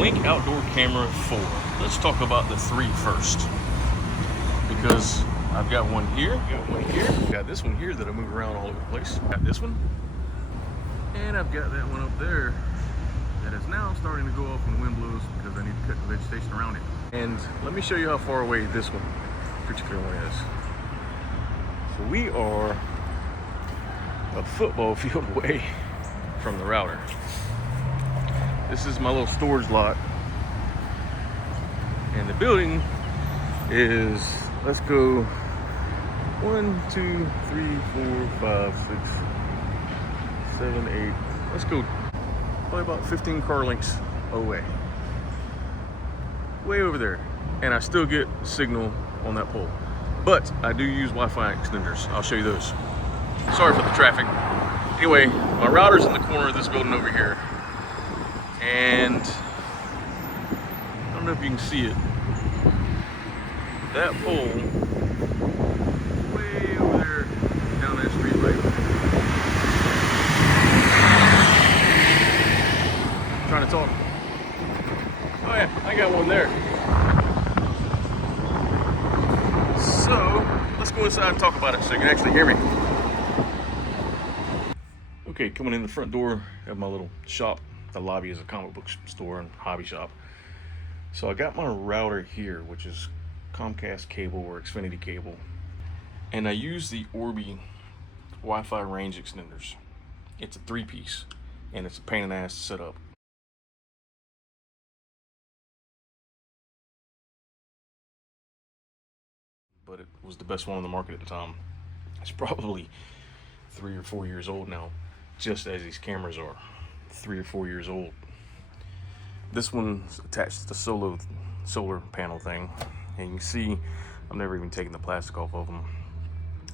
Blink Outdoor Camera 4. Let's talk about the 3 first. Because I've got one here, got this one here that I move around all over the place. Got this one, and I've got that one up there that is now starting to go off when the wind blows because I need to cut the vegetation around it. And let me show you how far away this one, particular one is. So we are a football field away from the router. This is my little storage lot. And the building is, let's go 1, 2, 3, 4, 5, 6, 7, 8. Let's go probably about 15 car lengths away. Way over there. And I still get signal on that pole. But I do use Wi-Fi extenders. I'll show you those. Sorry for the traffic. Anyway, my router's in the corner of this building over here. And I don't know if you can see it. That pole, way over there, down that street right. I'm trying to talk. Oh yeah, I got one there. So, let's go inside and talk about it so you can actually hear me. Okay, coming in the front door of my little shop. The lobby is a comic book store and hobby shop. So I got my router here, which is Comcast cable or Xfinity cable. And I use the Orbi Wi-Fi range extenders. It's a 3-piece and it's a pain in the ass to set up. But it was the best one on the market at the time. It's probably 3 or 4 years old now, just as these cameras are 3 or 4 years old. This one's attached to the solar panel thing, and you can see I've never even taken the plastic off of them.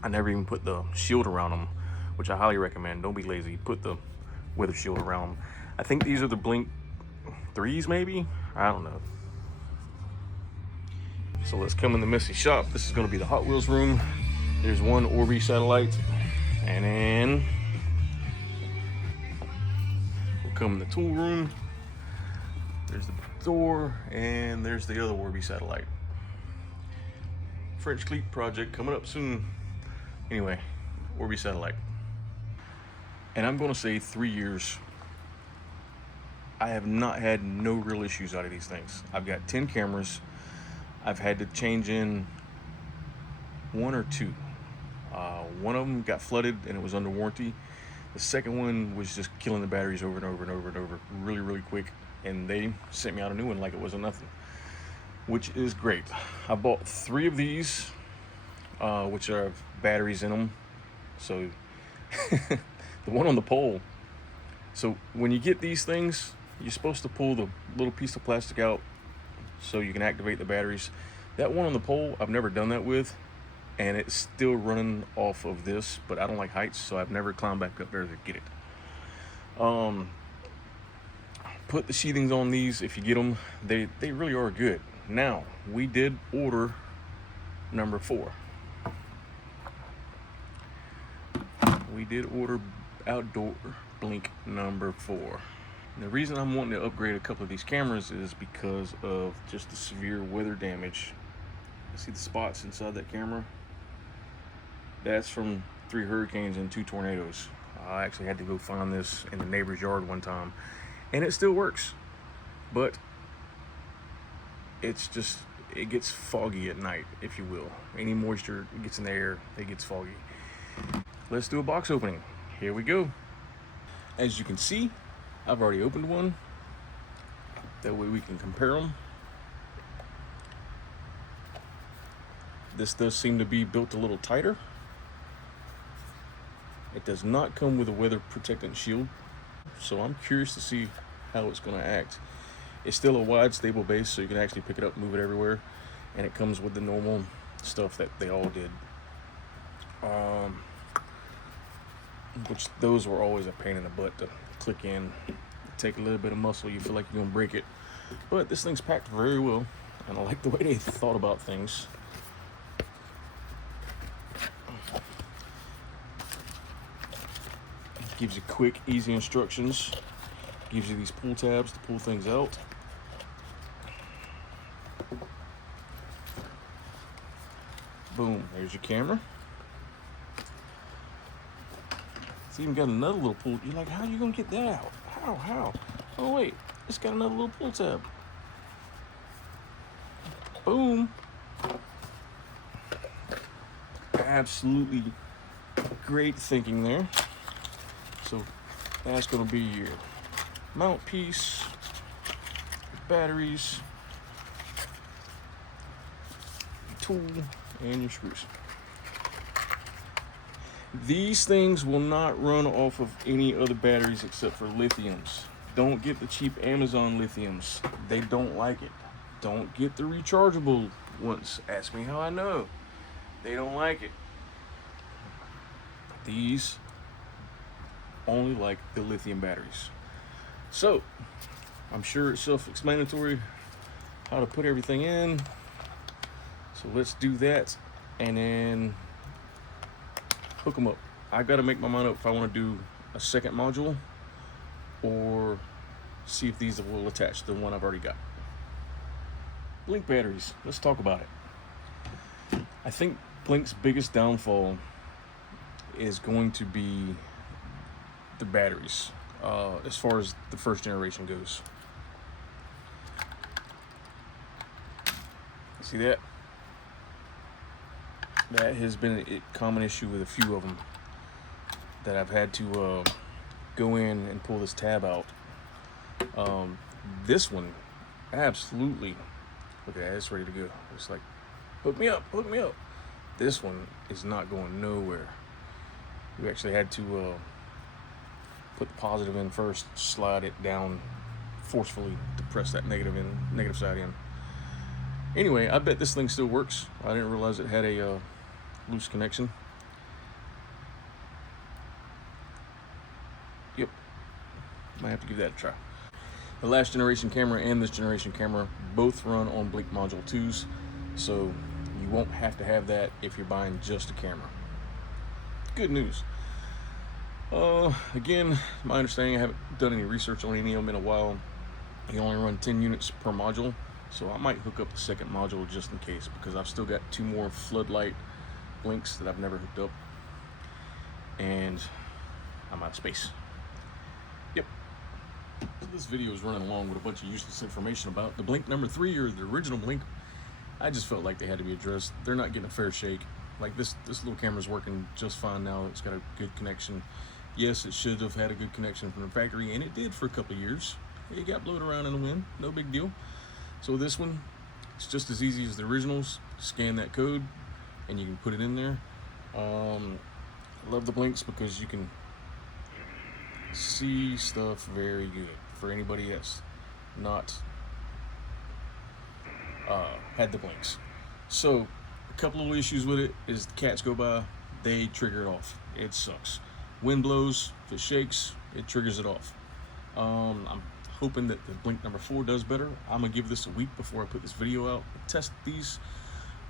I never even put the shield around them, which I highly recommend. Don't be lazy, put the weather shield around them. I think these are the Blink 3s maybe, I don't know. So let's come in the messy shop. This is going to be the Hot Wheels room. There's one Orbi satellite, and then we'll come in the tool room. There's the door, and there's the other Orbi satellite. French cleat project coming up soon. Anyway, Orbi satellite. And I'm going to say 3 years. I have not had no real issues out of these things. I've got 10 cameras. I've had to change in 1 or 2. One of them got flooded and it was under warranty. The second one was just killing the batteries over and over and over and over really, really quick. And they sent me out a new one like it wasn't nothing, which is great. I bought 3 of these, which have batteries in them. So the one on the pole. So when you get these things, you're supposed to pull the little piece of plastic out so you can activate the batteries. That one on the pole, I've never done that with, and it's still running off of this, but I don't like heights, so I've never climbed back up there to get it. Put the sheathings on these if you get them. They really are good. Now, we did order number 4. We did order Outdoor Blink number 4. And the reason I'm wanting to upgrade a couple of these cameras is because of just the severe weather damage. See the spots inside that camera? That's from 3 hurricanes and 2 tornadoes. I actually had to go find this in the neighbor's yard one time. And it still works, but it's just, it gets foggy at night, if you will. Any moisture gets in the air, it gets foggy. Let's do a box opening. Here we go. As you can see, I've already opened one. That way we can compare them. This does seem to be built a little tighter. It does not come with a weather protectant shield, so I'm curious to see how it's going to act. It's still a wide, stable base, so you can actually pick it up, move it everywhere, and it comes with the normal stuff that they all did. Which those were always a pain in the butt to click in. Take a little bit of muscle, you feel like you're going to break it. But this thing's packed very well, and I like the way they thought about things. Gives you quick, easy instructions. Gives you these pull tabs to pull things out. Boom, there's your camera. It's even got another little pull. You're like, how are you gonna get that out? How? Oh wait, it's got another little pull tab. Boom. Absolutely great thinking there. So that's gonna be your mount piece, your batteries, your tool, and your screws. These things will not run off of any other batteries except for lithiums. Don't get the cheap Amazon lithiums. They don't like it. Don't get the rechargeable ones. Ask me how I know. They don't like it. These only like the lithium batteries. So, I'm sure it's self-explanatory how to put everything in. So let's do that and then hook them up. I gotta make my mind up if I want to do a second module or see if these will attach to the one I've already got. Blink batteries, let's talk about it. I think Blink's biggest downfall is going to be the batteries, as far as the first generation goes. See that? That has been a common issue with a few of them that I've had to go in and pull this tab out. This one, absolutely, look at that, it's ready to go. It's like, hook me up. This one is not going nowhere. We actually had to put the positive in first, slide it down forcefully to press that negative side in. Anyway, I bet this thing still works. I didn't realize it had a loose connection. Yep, might have to give that a try. The last generation camera and this generation camera both run on Blink Module 2s, so you won't have to have that if you're buying just a camera. Good news. Again, my understanding, I haven't done any research on any of them in a while. You only run 10 units per module, so I might hook up the second module just in case, because I've still got 2 more floodlight blinks that I've never hooked up, and I'm out of space. Yep. This video is running along with a bunch of useless information about the Blink number 3 or the original Blink. I just felt like they had to be addressed. They're not getting a fair shake. Like this little camera's working just fine now. It's got a good connection. Yes, it should have had a good connection from the factory, and it did for a couple of years. It got blown around in the wind, no big deal. So this one, it's just as easy as the originals. Scan that code, and you can put it in there. I love the Blinks because you can see stuff very good. For anybody that's not had the Blinks. So, a couple of issues with it is the cats go by, they trigger it off. It sucks. Wind blows, if it shakes, it triggers it off. I'm hoping that the Blink number 4 does better. I'm gonna give this a week before I put this video out. Test these.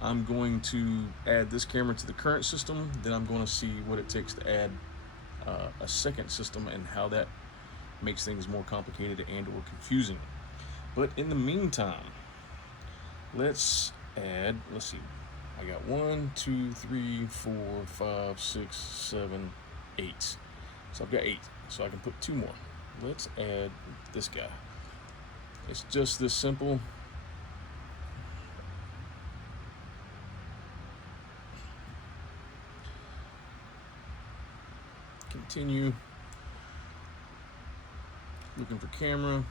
I'm going to add this camera to the current system. Then I'm going to see what it takes to add a second system and how that makes things more complicated and or confusing. But in the meantime, let's see. I got 1, 2, 3, 4, 5, 6, 7, 8. So I've got 8. So I can put 2 more. Let's add this guy. It's just this simple. Continue. Looking for camera.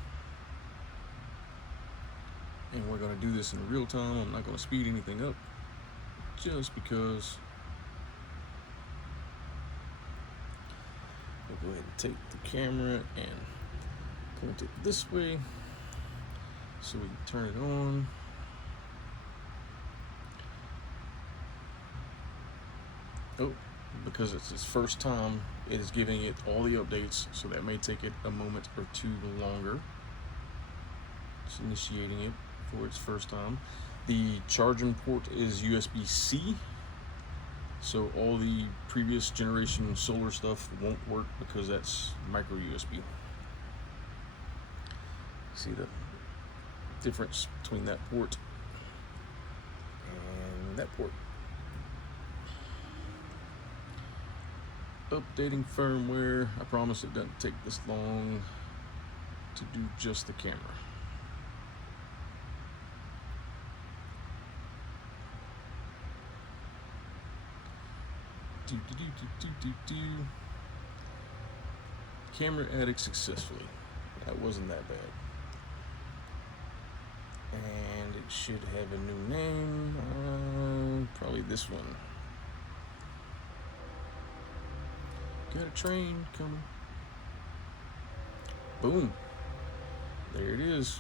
And we're going to do this in real time. I'm not going to speed anything up just because. We'll go ahead and take the camera and point it this way so we can turn it on. Oh, because it's its first time, it is giving it all the updates, so that may take it a moment or 2 longer. It's initiating it for its first time. The charging port is USB-C, so all the previous generation solar stuff won't work because that's micro USB. See the difference between that port and that port. Updating firmware. I promise it doesn't take this long to do just the camera. Camera added successfully. That wasn't that bad. And it should have a new name. Probably this one. Got a train coming. Boom. There it is.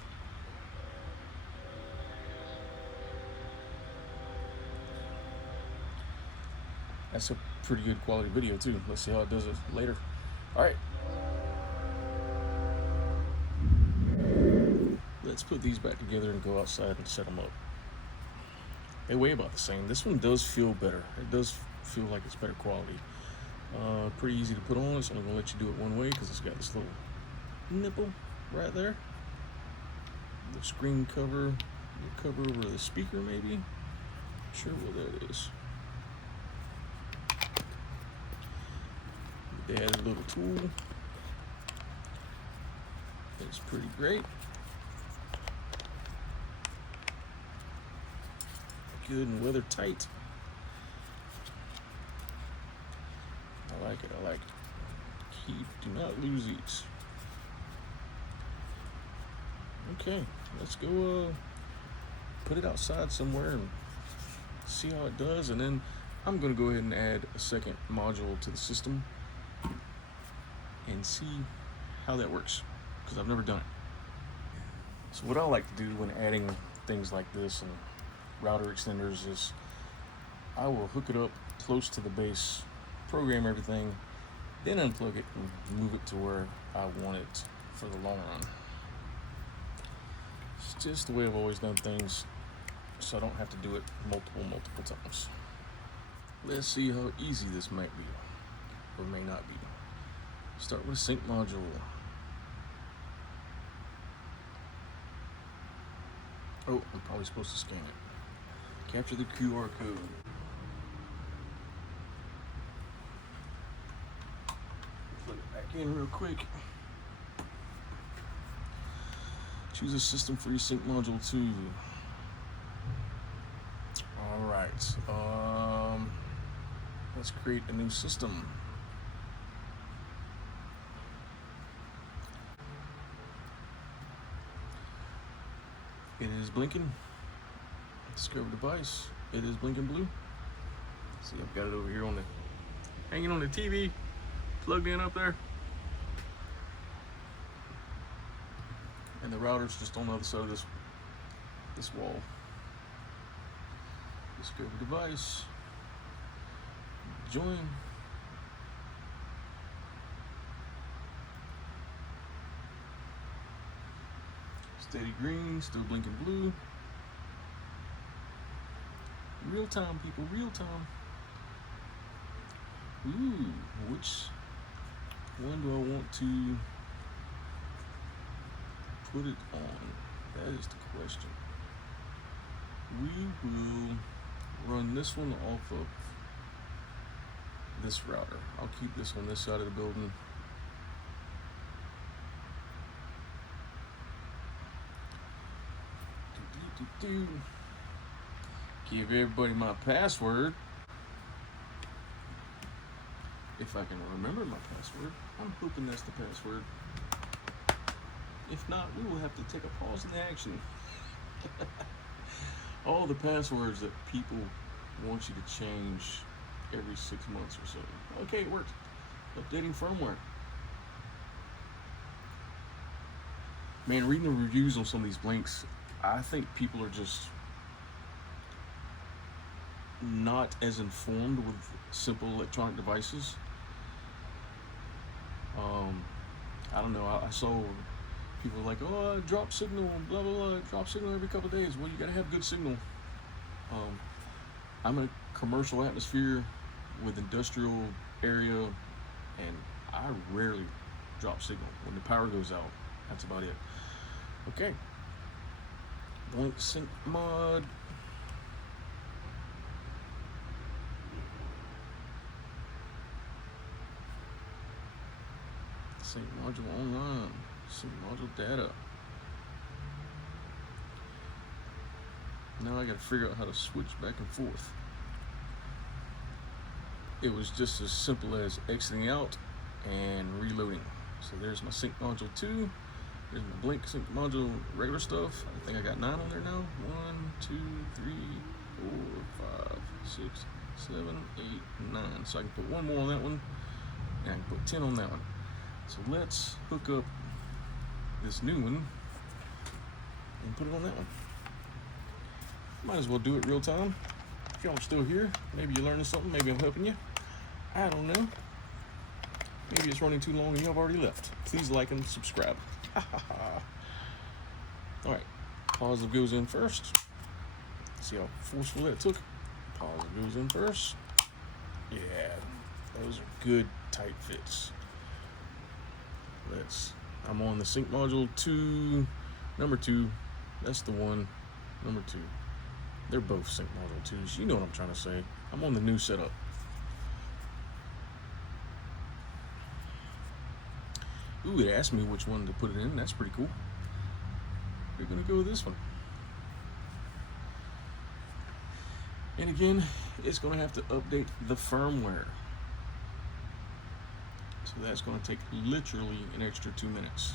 That's a pretty good quality video too. Let's see how it does it later. All right. Let's put these back together and go outside and set them up. They weigh about the same. This one does feel better. It does feel like it's better quality. Pretty easy to put on. It's only gonna let you do it one way because it's got this little nipple right there. The screen cover, the cover over the speaker maybe. Not sure what that is. They added a little tool. It's pretty great. Good and weather tight. I like it, I like it. Do not lose these. Okay, let's go put it outside somewhere and see how it does, and then I'm gonna go ahead and add a second module to the system and see how that works, because I've never done it. So what I like to do when adding things like this and router extenders is I will hook it up close to the base, program everything, then unplug it and move it to where I want it for the long run. It's just the way I've always done things, so I don't have to do it multiple times. Let's see how easy this might be, or may not be. Start with a sync module. Oh, I'm probably supposed to scan it. Capture the QR code. Plug it back in real quick. Choose a system for your sync module 2. All right. Let's create a new system. It is blinking. Discover device. It is blinking blue. See, I've got it over here on the, hanging on the TV, plugged in up there. And the router's just on the other side of this wall. Discover device. Join. Steady green, still blinking blue. Real time, people, real time. Ooh, which one do I want to put it on? That is the question. We will run this one off of this router. I'll keep this on this side of the building. Give everybody my password. If I can remember my password. I'm hoping that's the password. If not, we will have to take a pause in the action. All the passwords that people want you to change every 6 months or so. Okay, it worked. Updating firmware. Man, reading the reviews on some of these blinks, I think people are just not as informed with simple electronic devices. I don't know, I saw people like, oh, drop signal, blah, blah, blah, drop signal every couple of days. Well, you gotta have good signal. I'm in a commercial atmosphere with industrial area, and I rarely drop signal. When the power goes out, that's about it. Okay. Blink sync mod. Sync module online. Sync module data. Now I gotta figure out how to switch back and forth. It was just as simple as exiting out and reloading. So there's my sync module 2. There's my blink sync module regular stuff. I think I got 9 on there now. 1, 2, 3, 4, 5, 6, 7, 8, 9. So I can put one more on that one, and I can put 10 on that one. So let's hook up this new one and put it on that one. Might as well do it real time. If y'all are still here, maybe you're learning something, maybe I'm helping you. I don't know. Maybe it's running too long and y'all already left. Please like and subscribe. Alright, positive goes in first. See how forceful that took? Positive goes in first. Yeah, those are good tight fits. I'm on the sync module 2, number 2. That's the one, number 2. They're both sync module 2s. You know what I'm trying to say. I'm on the new setup. Ooh, it asked me which one to put it in. That's pretty cool. We're gonna go with this one. And again, it's gonna have to update the firmware. So that's gonna take literally an extra 2 minutes.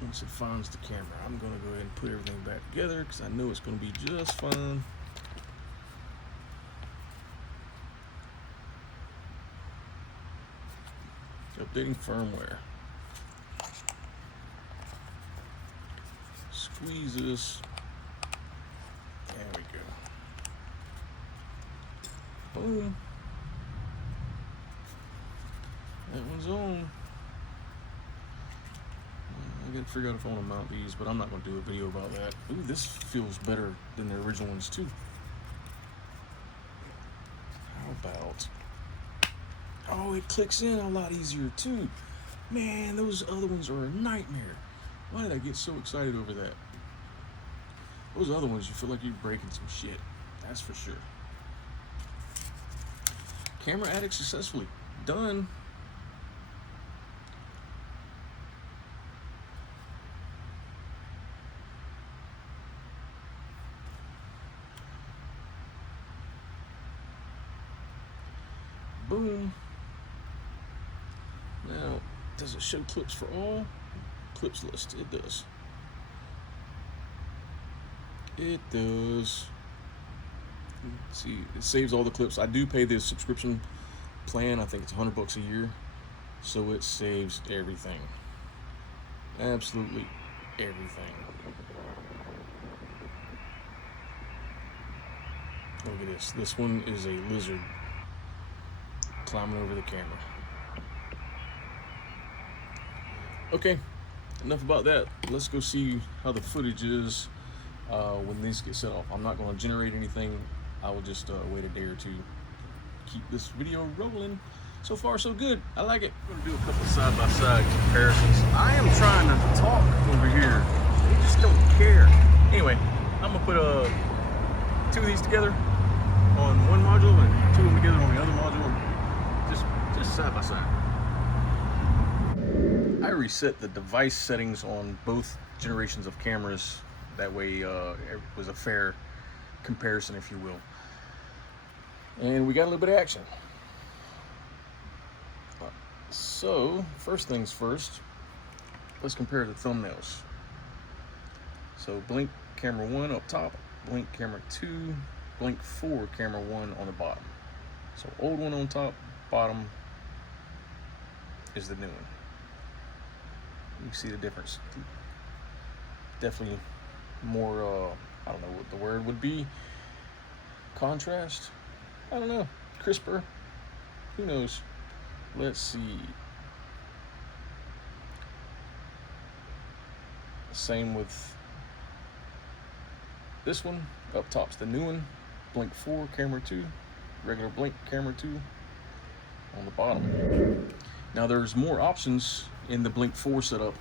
Once it finds the camera, I'm gonna go ahead and put everything back together because I know it's gonna be just fine. Updating firmware. Squeeze this. There we go. Boom. That one's on. I gotta figure out if I want to mount these, but I'm not gonna do a video about that. Ooh, this feels better than the original ones too. How about... Oh, it clicks in a lot easier too. Man, those other ones are a nightmare. Why did I get so excited over that? Those other ones, you feel like you're breaking some shit. That's for sure. Camera added successfully. Done. Boom. Now, does it show clips for all? Clips list, it does. It does. Let's see, it saves all the clips. I do pay this subscription plan. I think it's $100 a year. So it saves everything. Absolutely everything. Look at this. This one is a lizard climbing over the camera. Okay, enough about that. Let's go see how the footage is when these get set off. I'm not going to generate anything. I will just wait a day or two. Keep this video rolling. So far, so good. I like it. I'm going to do a couple side-by-side comparisons. I am trying not to talk over here. They just don't care. Anyway, I'm going to put 2 of these together on one module and 2 of them together on the other module. Just side by side. I reset the device settings on both generations of cameras. That way it was a fair comparison, if you will. And we got a little bit of action. So, first things first, let's compare the thumbnails. So, blink camera 1 up top, blink camera 2, blink 4 camera 1 on the bottom. So, old one on top, bottom is the new one. You see the difference. Definitely more, I don't know what the word would be. Contrast? I don't know. Crisper? Who knows? Let's see. Same with this one. Up top's the new one. Blink 4, camera 2. Regular blink, camera 2. On the bottom. Now there's more options in the blink 4 setup.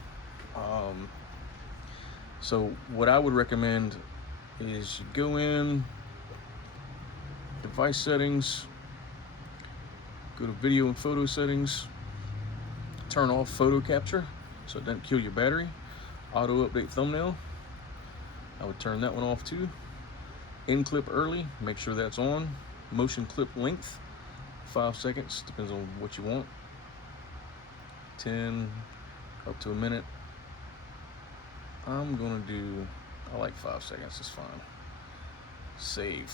So what I would recommend is you go in, device settings, Go to video and photo settings, turn off photo capture so it doesn't kill your battery. Auto update thumbnail, I would turn that one off too. End clip early, make sure that's on. Motion clip length, 5 seconds, depends on what you want. 10 up to a minute. I'm gonna do, I like 5 seconds, it's fine. Save.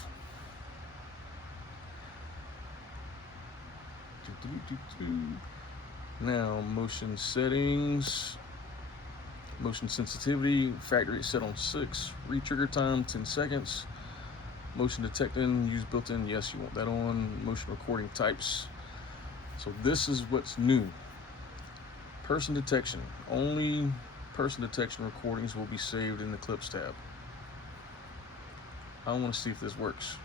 Now motion settings, motion sensitivity, factory set on 6, re-trigger time 10 seconds, motion detecting, use built-in, yes, you want that on. Motion recording types, so this is what's new. Person detection, only person detection recordings will be saved in the clips tab. I want to see if this works.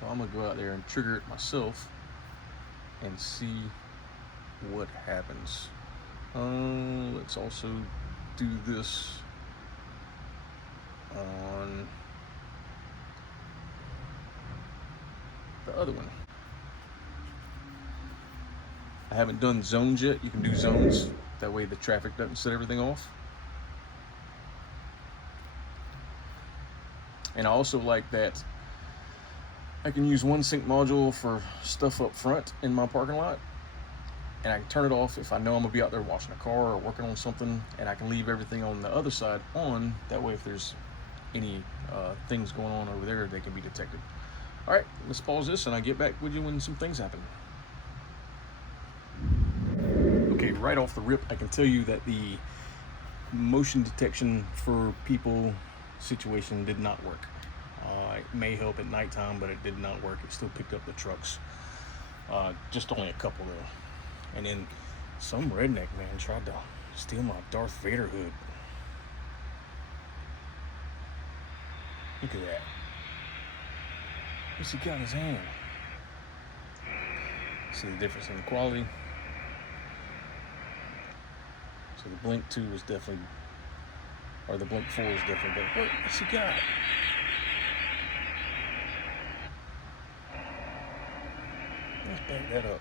So I'm gonna go out there and trigger it myself and see what happens. Let's also do this on the other one. I haven't done zones yet. You can do zones, that way the traffic doesn't set everything off. And I also like that I can use one sync module for stuff up front in my parking lot, and I can turn it off if I know I'm gonna be out there washing a car or working on something, and I can leave everything on the other side on. That way if there's any things going on over there, they can be detected. All right, let's pause this and I'll get back with you when some things happen. Okay, right off the rip, I can tell you that the motion detection for people situation did not work. It may help at nighttime, but it did not work. It still picked up the trucks. Just only a couple though. And then some redneck man tried to steal my Darth Vader hood. Look at that. What's he got in his hand? See the difference in the quality? So the Blink 2 is definitely, or the Blink 4 is definitely better. What's he got? Let's back that up.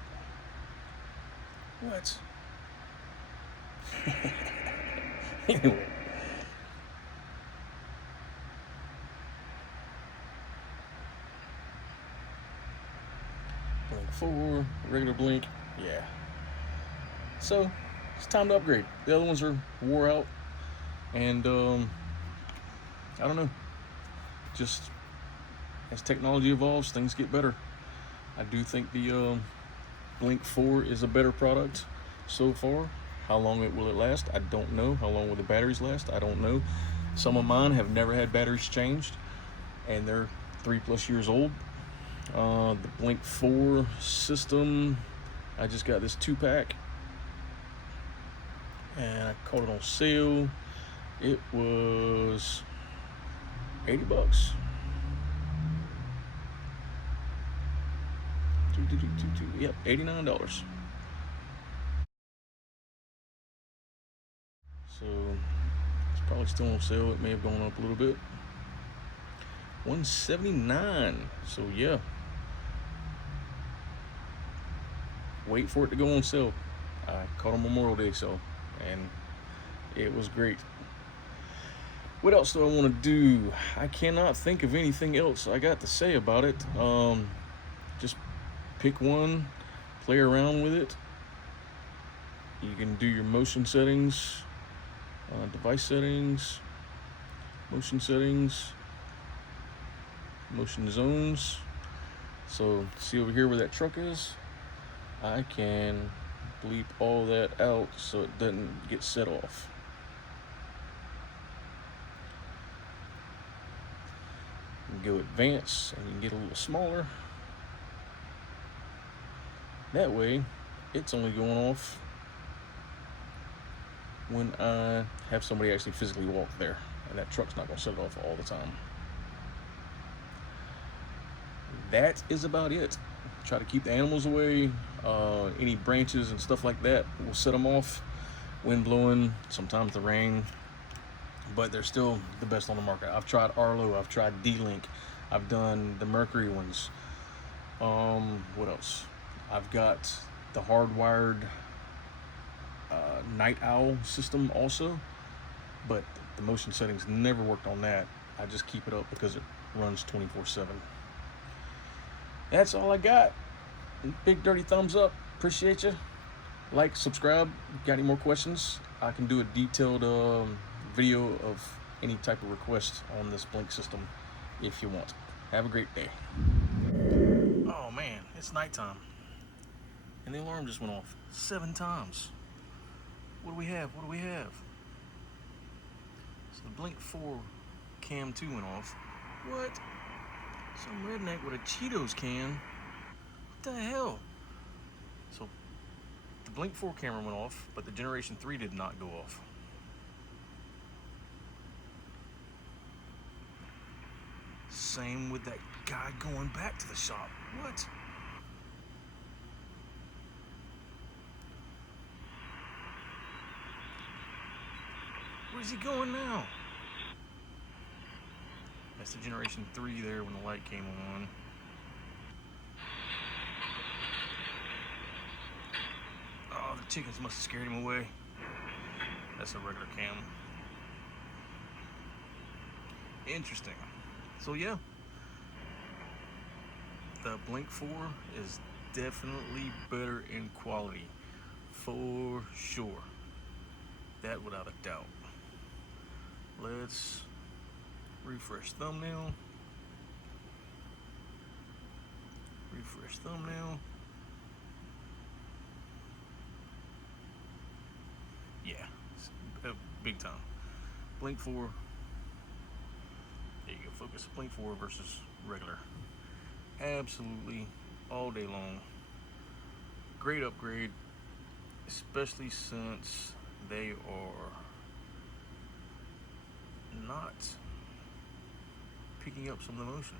What? Anyway. Blink 4, regular Blink, yeah. So, it's time to upgrade. The other ones are wore out, and I don't know. Just as technology evolves, things get better. I do think the Blink 4 is a better product so far. How long will it last? I don't know. How long will the batteries last? I don't know. Some of mine have never had batteries changed, and they're 3+ years old. The Blink 4 system, I just got this 2-pack, and I caught it on sale. It was $80. Yep, $89. So it's probably still on sale. It may have gone up a little bit. $179. So yeah, wait for it to go on sale. I caught on Memorial Day sale, and it was great. What else do I want to do? I cannot think of anything else I got to say about it. Just pick one, play around with it. You can do your motion settings, device settings, motion settings, motion zones. So see over here where that truck is? I can bleep all that out so it doesn't get set off. You can go advance and you can get a little smaller. That way, it's only going off when I have somebody actually physically walk there, and that truck's not going to set it off all the time. That is about it. Try to keep the animals away. Any branches and stuff like that will set them off. Wind blowing, sometimes the rain, but they're still the best on the market. I've tried Arlo, I've tried D-Link, I've done the mercury ones. What else? I've got the hardwired night owl system also, but the motion settings never worked on that. I just keep it up because it runs 24/7. That's all I got. Big dirty thumbs up. Appreciate you. Like, subscribe. Got any more questions? I can do a detailed video of any type of request on this blink system if you want. Have a great day. Oh man, it's nighttime. And the alarm just went off 7 times. What do we have? What do we have? So the Blink 4 cam 2 went off. What? Some redneck with a Cheetos can? What the hell? So the Blink 4 camera went off, but the Generation 3 did not go off. Same with that guy going back to the shop. What? Where's he going now? That's the Generation 3 there when the light came on. Oh, the chickens must have scared him away. That's a regular cam. Interesting. So yeah, the Blink 4 is definitely better in quality, for sure. That without a doubt. Let's refresh thumbnail. Refresh thumbnail. Yeah, big time. Blink 4. There you go, focus. Blink 4 versus regular. Absolutely all day long. Great upgrade, especially since they are not picking up some of the motion.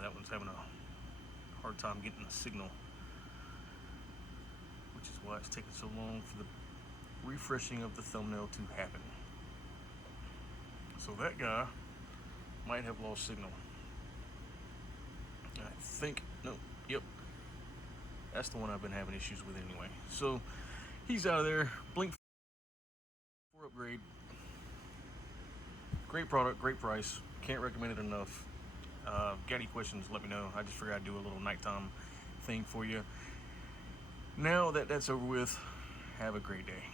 That one's having a hard time getting a signal, which is why it's taking so long for the refreshing of the thumbnail to happen. So that guy might have lost signal. I think, no, yep. That's the one I've been having issues with anyway. So he's out of there. Blink 4 upgrade. Great product, great price. Can't recommend it enough. Got any questions, let me know. I just figured I'd do a little nighttime thing for you. Now that that's over with, have a great day.